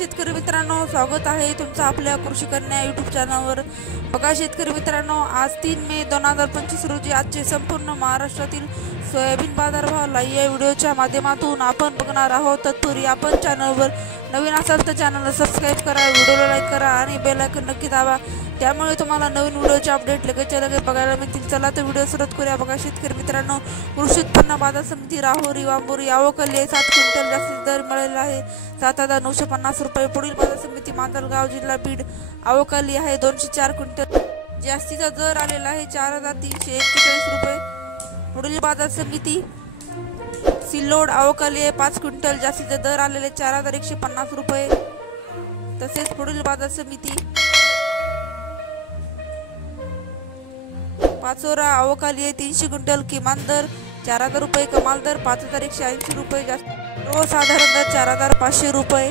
शेतकरी मित्रांनो, स्वागत आहे तुमचं आपल्या कृषी कन्या यूट्यूब चॅनलवर। बघा शेतकरी मित्रांनो, आज 3 मे 2025 रोजी आजचे संपूर्ण महाराष्ट्रातील सोयाबीन बाजारभाव लाईव्ह या व्हिडिओच्या माध्यमातून आपण बघणार आहोत। तत्पूर्वी आपण चॅनलवर नवीन असाल तर चॅनलला सबस्क्राइब करा, व्हिडिओला लाईक करा आणि बेल आयकॉन नक्की दाबा, त्यामुळे तुम्हाला नवीन व्हिडिओचे अपडेट लगेचच्या लगेच बघायला मिळतील। चला तर व्हिडिओ सुरू करूया। बघा शेतकरी मित्रांनो, कृषी उत्पन्न बाजार समिती राहुरी वांबोरी आवकली 7 क्विंटल जास्तीत दर मिळालेला आहे 7,950 रुपये। पुढील बाजार समिती माजलगाव जिल्हा बीड आवकली आहे 204 क्विंटल, जास्तीचा दर आलेला आहे 4,341 रुपये। पुढील बाजार समिती सिल्लोड आवकली आहे 5 क्विंटल, जास्तीचा दर आलेले 4,150 रुपये। तसेच पुढील बाजार समिती पाचोरा आवकली आहे 300 क्विंटल, किमान दर 4,000 रुपये, कमाल दर 5,180 रुपये, सर्वसाधारण दर 4,500 रुपये।